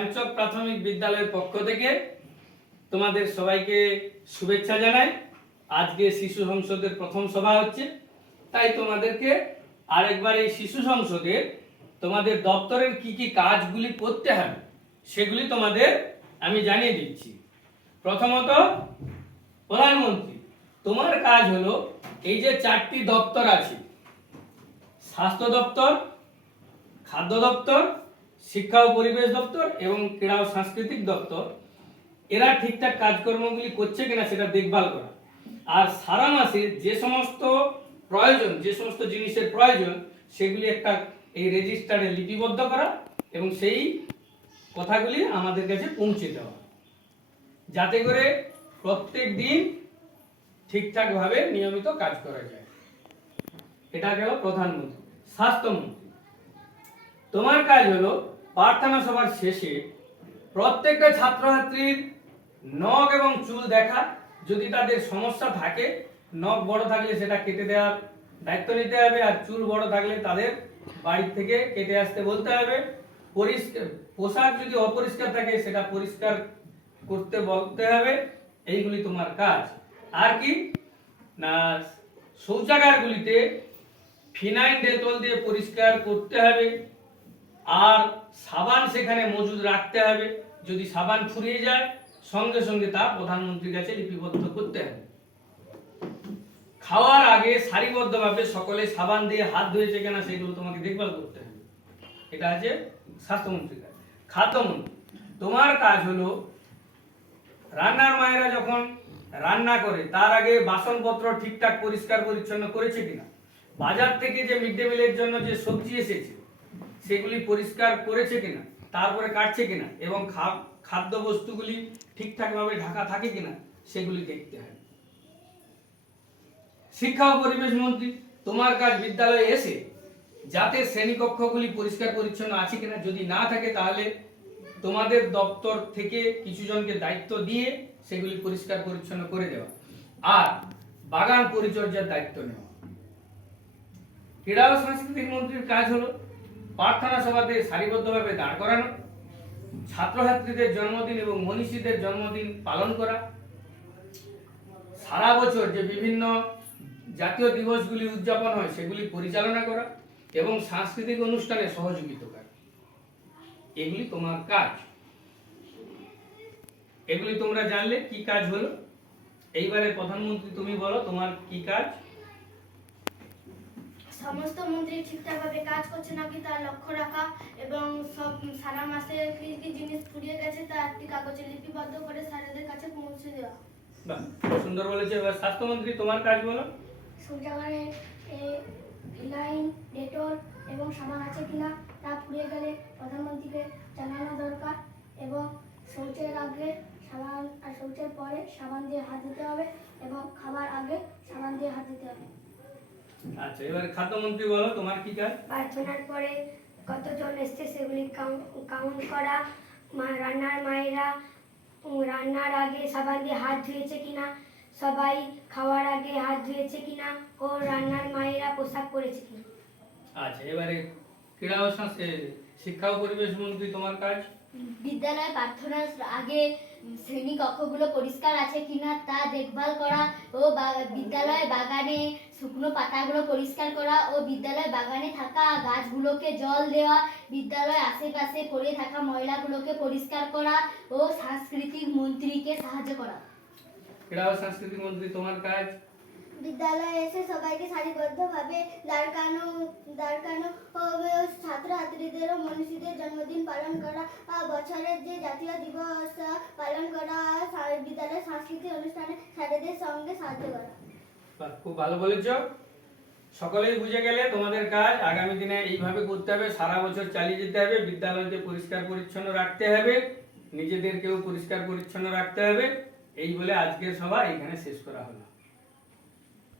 শ্যামচক প্রাথমিক বিদ্যালয়ের পক্ষ থেকে তোমাদের সবাইকে শুভেচ্ছা জানাই। আজকে শিশু সংসদের প্রথম সভা হচ্ছে, তাই তোমাদেরকে আরেকবার এই শিশু সংসদে তোমাদের দপ্তরের কি কি কাজগুলি করতে হবে সেগুলি তোমাদের আমি জানিয়ে দিচ্ছি। প্রথমত, প্রধানমন্ত্রী, তোমার কাজ হলো এই যে 4টি দপ্তর আছে, স্বাস্থ্য দপ্তর, খাদ্য দপ্তর, শিক্ষা ও পরিবেশ দপ্তর এবং ক্রীড়া ও সাংস্কৃতিক দপ্তর, এরা ঠিকঠাক কাজকর্মগুলি করছে কিনা সেটা দেখভাল করা। আর সারা মাসে যে সমস্ত প্রয়োজন, যে সমস্ত জিনিসের প্রয়োজন, সেগুলি একটা এই রেজিস্টারে লিপিবদ্ধ করা এবং সেই কথাগুলি আমাদের কাছে পৌঁছে দেওয়া, যাতে করে প্রত্যেক দিন ঠিকঠাকভাবে নিয়মিত কাজ করা যায়। এটা গেল প্রধানমন্ত্রী। স্বাস্থ্যমন্ত্রী, তোমার কাজ হলো প্রার্থনা সভার শেষে প্রত্যেকটা ছাত্রছাত্রীর নখ এবং চুল দেখা। যদি তাদের সমস্যা থাকে, নখ বড় থাকলে সেটা কেটে দেওয়ার দায়িত্ব নিতে হবে, আর চুল বড় থাকলে তাদের বাড়ি থেকে কেটে আসতে বলতে হবে। পরিষ্কার পোশাক যদি অপরিষ্কার থাকে সেটা পরিষ্কার করতে বলতে হবে। এইগুলি তোমার কাজ। আর কি না, শৌচাগারগুলিতে ফিনাইল ডেটল দিয়ে পরিষ্কার করতে হবে, আর সাবান সেখানে মজুদ রাখতে হবে। যদি সাবান ফুরিয়ে যায়, সঙ্গে সঙ্গে তা প্রধানমন্ত্রীর কাছে লিপিবদ্ধ করতে হবে। খাওয়ার আগে সারিবদ্ধভাবে সকলে সাবান দিয়ে হাত ধুয়েছে কিনা সেগুলো তোমাকে দেখভাল করতে হবে। এটা আছে স্বাস্থ্যমন্ত্রীর কাজ। খাদ্যমন্ত্রী, তোমার কাজ হলো রান্নার মায়েরা যখন রান্না করে তার আগে বাসনপত্র ঠিকঠাক পরিষ্কার পরিচ্ছন্ন করেছে কিনা, বাজার থেকে যে মিড ডে মিলের জন্য যে সবজি এসেছে সেগুলি পরিষ্কার করেছে কিনা, তারপরে কাটছে কিনা, এবং খাদ্য বস্তুগুলি ঠিকঠাকভাবে ঢাকা থাকে কিনা সেগুলি দেখতে হয়। শিক্ষা ও পরিবেশ মন্ত্রী, তোমার কাজ বিদ্যালয়ে এসে যাতে শ্রেণীকক্ষগুলি পরিষ্কার পরিচ্ছন্ন আছে কিনা, যদি না থাকে তাহলে তোমাদের দপ্তর থেকে কিছু জনকে দায়িত্ব দিয়ে সেগুলি পরিষ্কার পরিচ্ছন্ন করে দেওয়া, আর বাগান পরিচর্যার দায়িত্ব নেওয়া। ক্রীড়া ও সাংস্কৃতিক মন্ত্রীর কাজ হলো প্রার্থনা সভাতে সারিবদ্ধভাবে দাঁড় করানো, ছাত্রছাত্রীদের জন্মদিন এবং মনীষীদের জন্মদিন পালন করা, সারা বছর যে বিভিন্ন জাতীয় দিবসগুলি উদযাপন হয় সেগুলি পরিচালনা করা এবং সাংস্কৃতিক অনুষ্ঠানে সহযোগিতা করা। এগুলি তোমার কাজ। এগুলি তোমরা জানলে কি কাজ হলো। এইবারে প্রধানমন্ত্রী তুমি বলো তোমার কি কাজ। সমস্ত মন্ত্রী ঠিকঠাকভাবে কাজ করছে নাকি তার লক্ষ্য রাখা, এবং সব সারা মাসে কি কি জিনিস ফুরিয়ে গেছে তা একটি কাগজে লিপিবদ্ধ করে স্যারেদের কাছে পৌঁছে দেওয়া। বাহ, সুন্দর বলেছে। এবার স্বাস্থ্যমন্ত্রী তোমার কাজ বলো। শৌচাগারে ফিনাইল ডেটল এবং সাবান আছে কিনা তা ফুরিয়ে গেলে প্রধানমন্ত্রীকে জানানো দরকার, এবং শৌচের আগে সাবান আর শৌচের পরে সাবান দিয়ে হাত ধুতে হবে, এবং খাবার আগে সাবান দিয়ে হাত ধুতে হবে। আচ্ছা, এবার খাদ্যমন্ত্রী বলো তোমার কি কাজ। প্রার্থনার পরে কতজন এসছে সেগুলি কাউন্ট করা, রান্নার মায়েরা রান্নার আগে সাবান দিয়ে হাত ধুয়েছে কিনা, সবাই খাওয়ার আগে হাত ধুয়েছে কিনা, ও রান্নার মায়েরা পোশাক পরেছে কিনা। আচ্ছা, এবারে ক্রীড়া ও শিক্ষা ও পরিবেশ মন্ত্রী তোমার কাজ। বিদ্যালয়ে প্রার্থনার আগে শ্রেণী কক্ষগুলো পরিষ্কার আছে কিনা তা দেখভাল করা, ও বিদ্যালয় বাগানে শুকনো পাতাগুলো পরিষ্কার করা, ও বিদ্যালয় বাগানে থাকা গাছগুলোকে জল দেওয়া, বিদ্যালয় আশেপাশে পড়ে থাকা ময়লাগুলোকে পরিষ্কার করা, ও সাংস্কৃতিক মন্ত্রীকে সাহায্য করা। ক্রীড়া ও সাংস্কৃতিক মন্ত্রী তোমার কাজ। বিদ্যালয়ে এসে সবাইকে সারিবদ্ধভাবে দাঁড়ানো ও ছাত্রছাত্রীদের ও মনীষীদের জন্মদিন পালন করা, বছরের যে জাতীয় দিবস পালন করা, বিদ্যালয়ের সাংস্কৃতিক অনুষ্ঠানে স্যারেদের সঙ্গে সাহায্য করা। খুব ভালো বলেছো। সকলেই বুঝে গেলে তোমাদের কাজ আগামী দিনে এইভাবে করতে হবে, সারা বছর চালিয়ে যেতে হবে, বিদ্যালয়কে পরিষ্কার পরিচ্ছন্ন রাখতে হবে, নিজেদেরকেও পরিষ্কার পরিচ্ছন্ন রাখতে হবে। এই বলে আজকের সভা এখানে শেষ করা হলো।